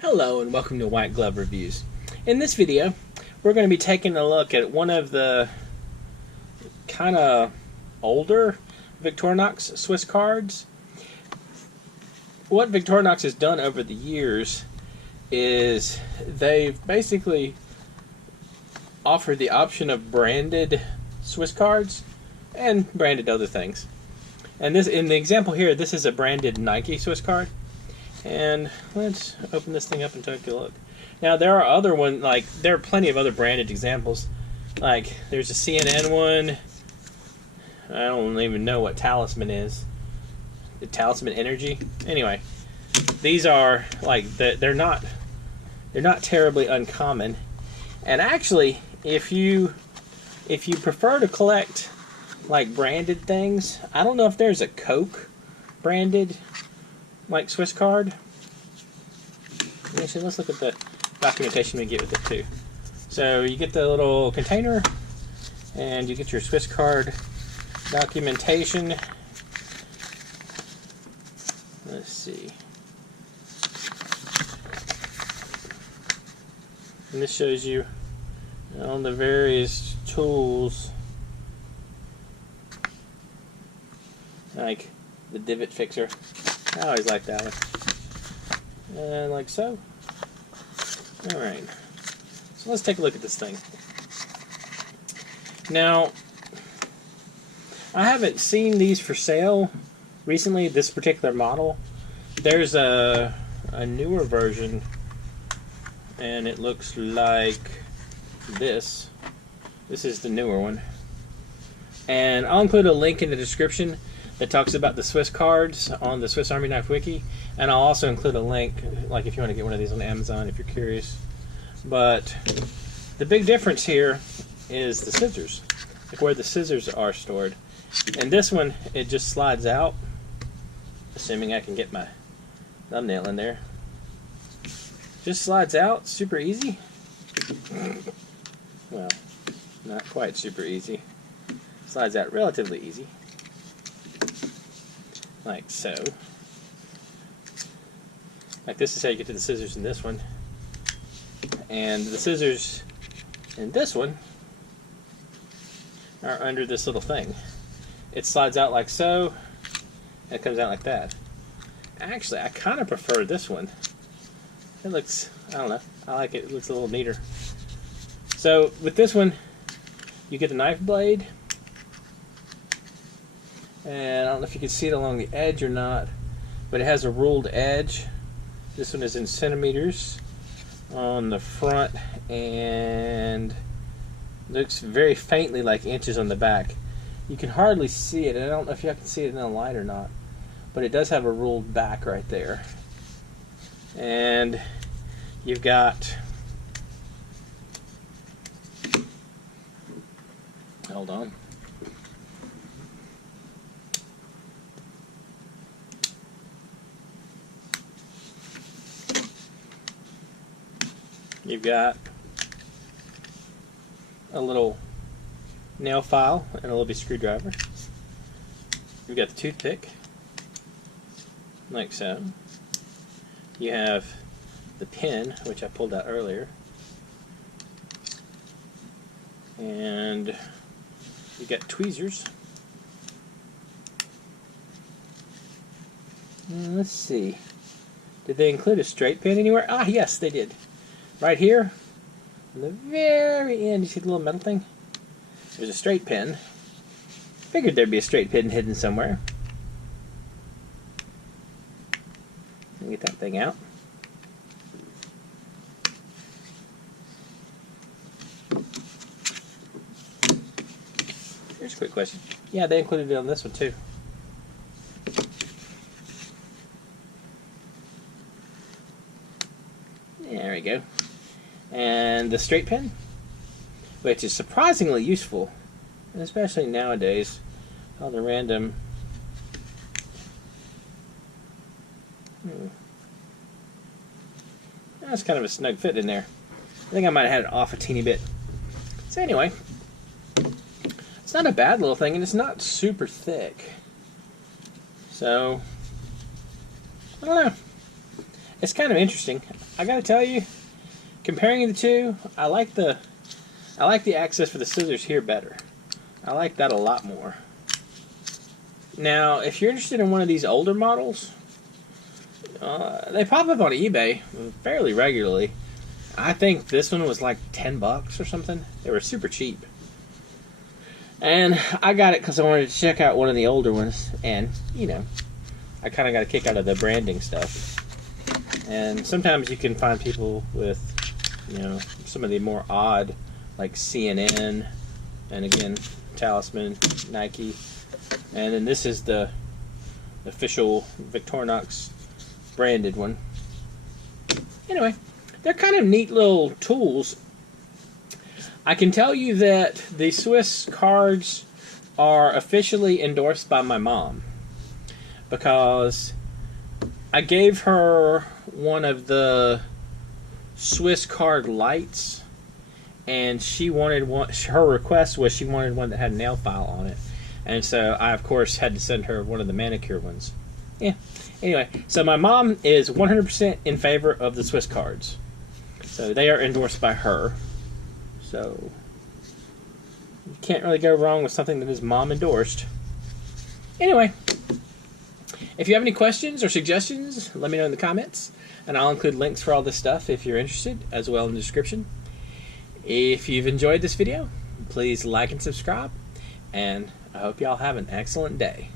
Hello and welcome to White Glove Reviews. In this video, we're going to be taking a look at one of the kind of older Victorinox Swiss cards. What Victorinox has done over the years is they've basically offered the option of branded Swiss cards and branded other things. And this, in the example here, this is a branded Nike Swiss card. And let's open this thing up and take a look. Now there are other ones, like there are plenty of other branded examples. Like there's a CNN one. I don't even know what Talisman is. The Talisman Energy. Anyway, these are like they're not terribly uncommon. And actually, if you prefer to collect like branded things, I don't know if there's a Coke branded like Swiss card. Actually, let's look at the documentation we get with it too. So you get the little container, and you get your Swiss card documentation. Let's see. And this shows you all the various tools, like the divot fixer. I always like that one. And like so. Alright. So let's take a look at this thing. Now, I haven't seen these for sale recently, this particular model. There's a newer version, and it looks like this. This is the newer one. And I'll include a link in the description that talks about the Swiss cards on the Swiss Army Knife Wiki, and I'll also include a link, like if you want to get one of these on Amazon if you're curious. But the big difference here is the scissors, like where the scissors are stored. And this one, it just slides out, assuming I can get my thumbnail in there. Just slides out, super easy. Well, not quite super easy. Slides out relatively easy. Like so. Like this is how you get to the scissors in this one. And the scissors in this one are under this little thing. It slides out like so, and it comes out like that. Actually, I kind of prefer this one. It looks, I don't know, I like it. It looks a little neater. So with this one, you get the knife blade. And I don't know if you can see it along the edge or not, but it has a ruled edge. This one is in centimeters on the front and looks very faintly like inches on the back. You can hardly see it. I don't know if you can see it in the light or not, but it does have a ruled back right there. And you've got, hold on. You've got a little nail file and a little bit screwdriver. You've got the toothpick, like so. You have the pin, which I pulled out earlier. And you've got tweezers. Let's see. Did they include a straight pin anywhere? Ah, yes, they did. Right here, on the very end, you see the little metal thing? There's a straight pin. Figured there'd be a straight pin hidden somewhere. Let me get that thing out. Here's a quick question. Yeah, they included it on this one too. There we go. And the straight pin, which is surprisingly useful, especially nowadays. All the random that's kind of a snug fit in there. I think I might have had it off a teeny bit. So anyway, it's not a bad little thing, and it's not super thick. So I don't know. It's kind of interesting. I gotta tell you, comparing the two, I like the access for the scissors here better. I like that a lot more. Now, if you're interested in one of these older models, they pop up on eBay fairly regularly. I think this one was like 10 bucks or something. They were super cheap. And I got it because I wanted to check out one of the older ones. And, you know, I kind of got a kick out of the branding stuff. And sometimes you can find people with, you know, some of the more odd, like CNN, and again, Talisman, Nike. And then this is the official Victorinox branded one. Anyway, they're kind of neat little tools. I can tell you that the SwissCards are officially endorsed by my mom, because I gave her one of the SwissCard lights, and she wanted one. Her request was she wanted one that had a nail file on it, and so I of course had to send her one of the manicure ones. Yeah. Anyway, so my mom is 100% in favor of the SwissCards. So they are endorsed by her. So you can't really go wrong with something that is mom endorsed. Anyway, if you have any questions or suggestions, let me know in the comments, and I'll include links for all this stuff if you're interested, as well in the description. If you've enjoyed this video, please like and subscribe, and I hope y'all have an excellent day.